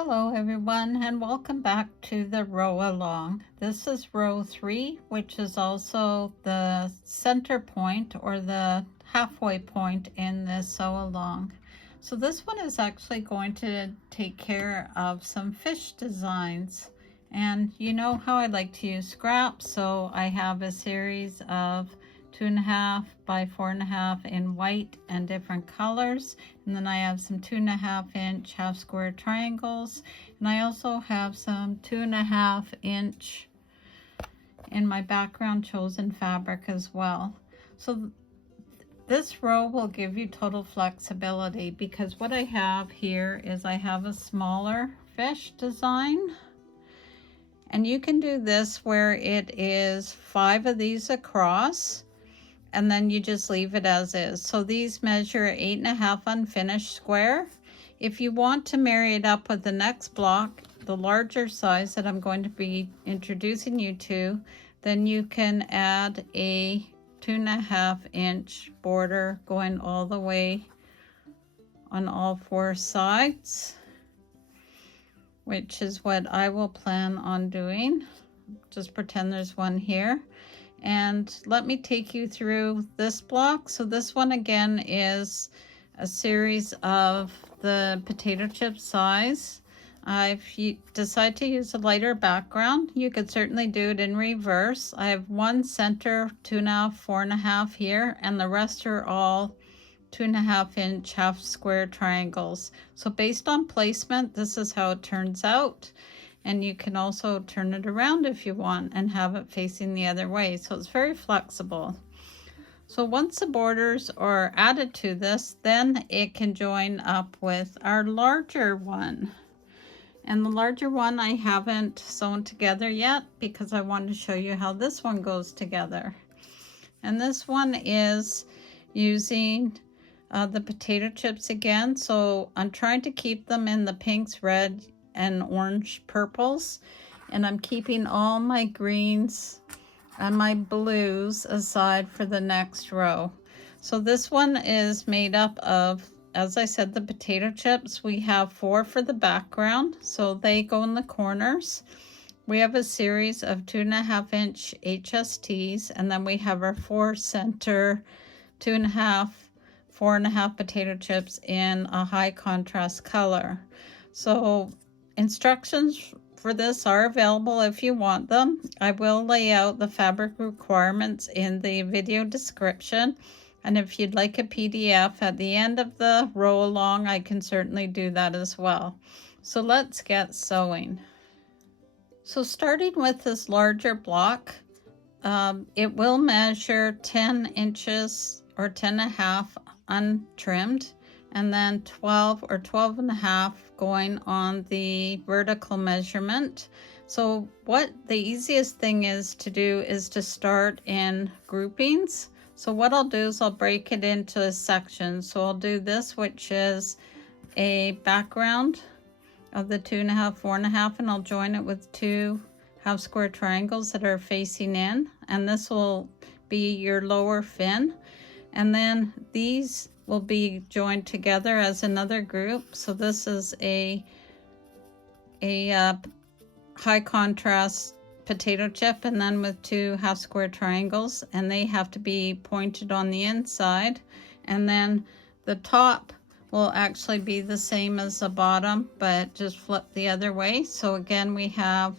Hello everyone, and welcome back to the row along. This is row 3, which is also the center point or the halfway point in this sew along. So this one is actually going to take care of some fish designs. And you know how I like to use scraps, so I have a series of 2.5 by 4.5 in white and different colors, and then I have some 2.5 inch half square triangles, and I also have some 2.5 inch in my background chosen fabric as well. So this row will give you total flexibility, because what I have here is I have a smaller fish design, and you can do this where it is 5 of these across, and then you just leave it as is. So these measure 8.5 unfinished square. If you want to marry it up with the next block, the larger size that I'm going to be introducing you to, then you can add a 2.5 inch border going all the way on all 4 sides, which is what I will plan on doing. Just pretend there's one here. And let me take you through this block. So this one again is a series of the potato chip size. If you decide to use a lighter background, you could certainly do it in reverse. I have one center 2.5, 4.5 here, and the rest are all 2.5 inch half square triangles. So based on placement, this is how it turns out. And you can also turn it around if you want and have it facing the other way. So it's very flexible. So once the borders are added to this, then it can join up with our larger one. And the larger one I haven't sewn together yet, because I wanted to show you how this one goes together. And this one is using the potato chips again. So I'm trying to keep them in the pinks, red, and orange purples, and I'm keeping all my greens and my blues aside for the next row. So this one is made up of, as I said, the potato chips. We have 4 for the background, so they go in the corners. We have a series of 2.5 inch HSTs, and then we have our 4 center 2.5, 4.5 potato chips in a high contrast color. So instructions for this are available if you want them. I will lay out the fabric requirements in the video description. And if you'd like a PDF at the end of the row along, I can certainly do that as well. So let's get sewing. So starting with this larger block, it will measure 10 inches or 10.5 untrimmed, and then 12 or 12.5 going on the vertical measurement. So what the easiest thing is to do is to start in groupings. So what I'll do is I'll break it into sections. So I'll do this, which is a background of the 2.5, 4.5, and I'll join it with 2 half square triangles that are facing in, and this will be your lower fin. And then these will be joined together as another group. So this is a high contrast potato chip, and then with 2 half square triangles, and they have to be pointed on the inside. And then the top will actually be the same as the bottom, but just flip the other way. So again, we have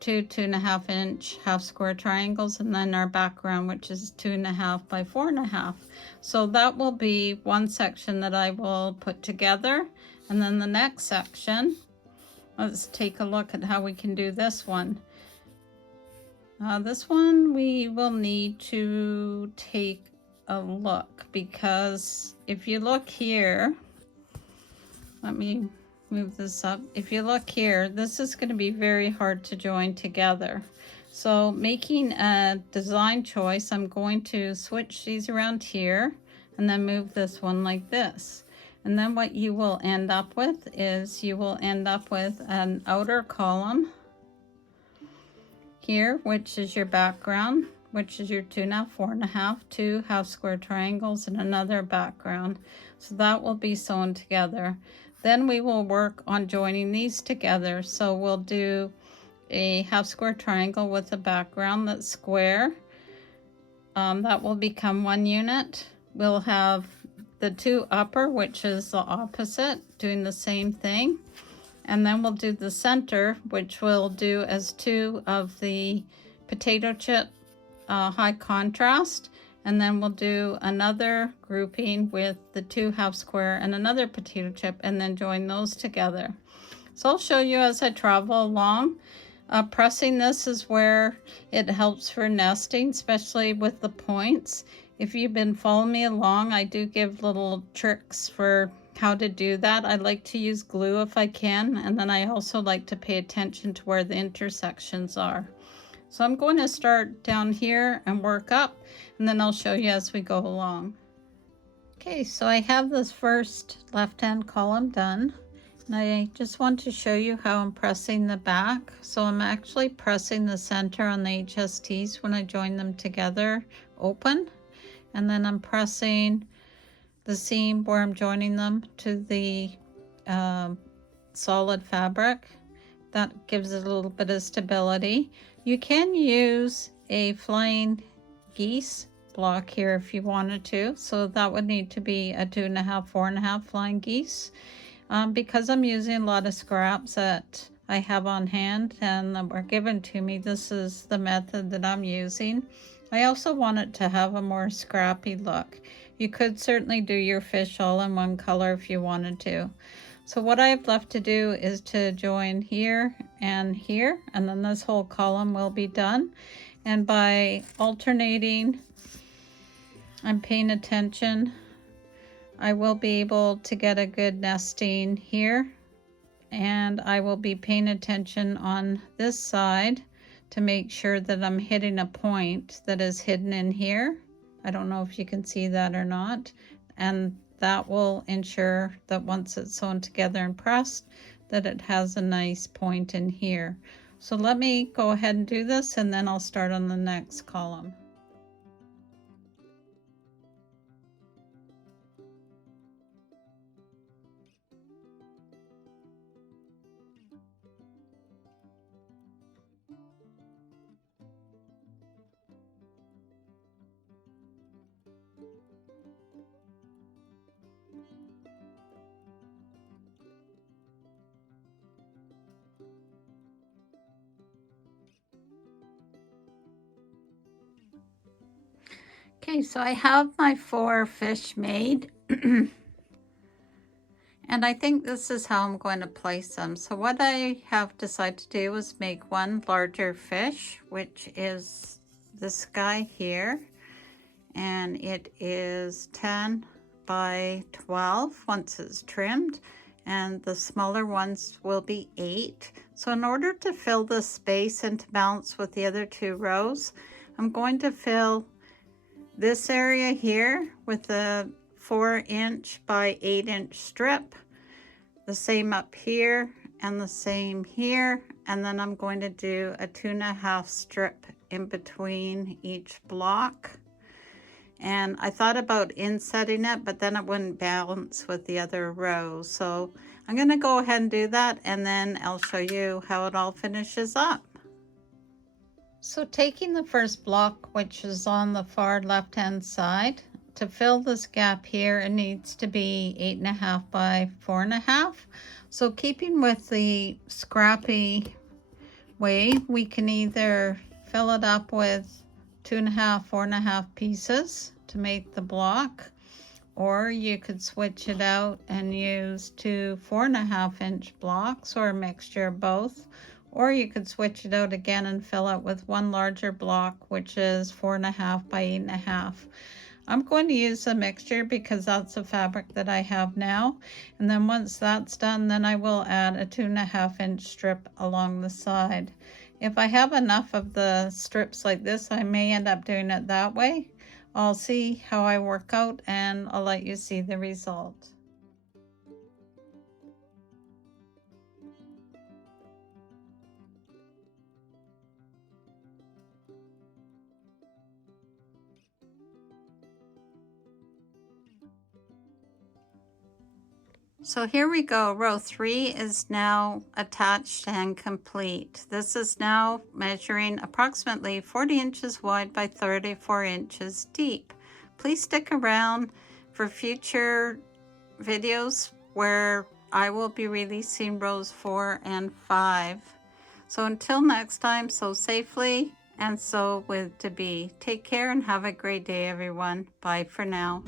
2 2.5 inch half square triangles, and then our background, which is 2.5 by 4.5. So that will be one section that I will put together. And then the next section, let's take a look at how we can do this one. This one we will need to take a look, because if you look here, let me move this up. If you look here, this is going to be very hard to join together. So making a design choice, I'm going to switch these around here and then move this one like this. And then what you will end up with is you will end up with an outer column here, which is your background, which is your 2.5, 4.5, 2 half square triangles, and another background. So that will be sewn together. Then we will work on joining these together. So we'll do a half square triangle with a background that's square. That will become one unit. We'll have the two upper, which is the opposite, doing the same thing. And then we'll do the center, which we'll do as two of the potato chip high contrast. And then we'll do another grouping with the two half square and another potato chip, and then join those together. So I'll show you as I travel along. Pressing this is where it helps for nesting, especially with the points. If you've been following me along, I do give little tricks for how to do that. I like to use glue if I can, and then I also like to pay attention to where the intersections are. So I'm going to start down here and work up, and then I'll show you as we go along. Okay, so I have this first left-hand column done, and I just want to show you how I'm pressing the back. So I'm actually pressing the center on the HSTs when I join them together open, and then I'm pressing the seam where I'm joining them to the solid fabric. That gives it a little bit of stability. You can use a flying geese block here if you wanted to. So that would need to be a 2.5, 4.5 flying geese. Because I'm using a lot of scraps that I have on hand and that were given to me, this is the method that I'm using. I also want it to have a more scrappy look. You could certainly do your fish all in one color if you wanted to. So what I have left to do is to join here, and then this whole column will be done. And by alternating, I'm paying attention, I will be able to get a good nesting here. And I will be paying attention on this side to make sure that I'm hitting a point that is hidden in here. I don't know if you can see that or not. And that will ensure that once it's sewn together and pressed, that it has a nice point in here. So let me go ahead and do this, and then I'll start on the next column. Okay, so I have my 4 fish made. And I think this is how I'm going to place them. So what I have decided to do is make one larger fish, which is this guy here. And it is 10 by 12 once it's trimmed. And the smaller ones will be 8. So in order to fill this space and to balance with the other 2 rows, I'm going to fill this area here with a 4-inch by 8-inch strip, the same up here and the same here, and then I'm going to do a 2.5 strip in between each block. And I thought about insetting it, but then it wouldn't balance with the other rows. So I'm going to go ahead and do that, and then I'll show you how it all finishes up. So taking the first block, which is on the far left hand side, to fill this gap here, it needs to be 8.5 by 4.5. So keeping with the scrappy way, we can either fill it up with 2.5, 4.5 pieces to make the block, or you could switch it out and use 2 4.5-inch blocks or a mixture of both. Or you could switch it out again and fill it with one larger block, which is 4.5 by 8.5. I'm going to use a mixture because that's the fabric that I have now. And then once that's done, then I will add a 2.5-inch strip along the side. If I have enough of the strips like this, I may end up doing it that way. I'll see how I work out, and I'll let you see the result. So here we go. Row 3 is now attached and complete. This is now measuring approximately 40 inches wide by 34 inches deep. Please stick around for future videos where I will be releasing rows 4 and 5. So until next time, sew safely and sew with Debee. Take care and have a great day, everyone. Bye for now.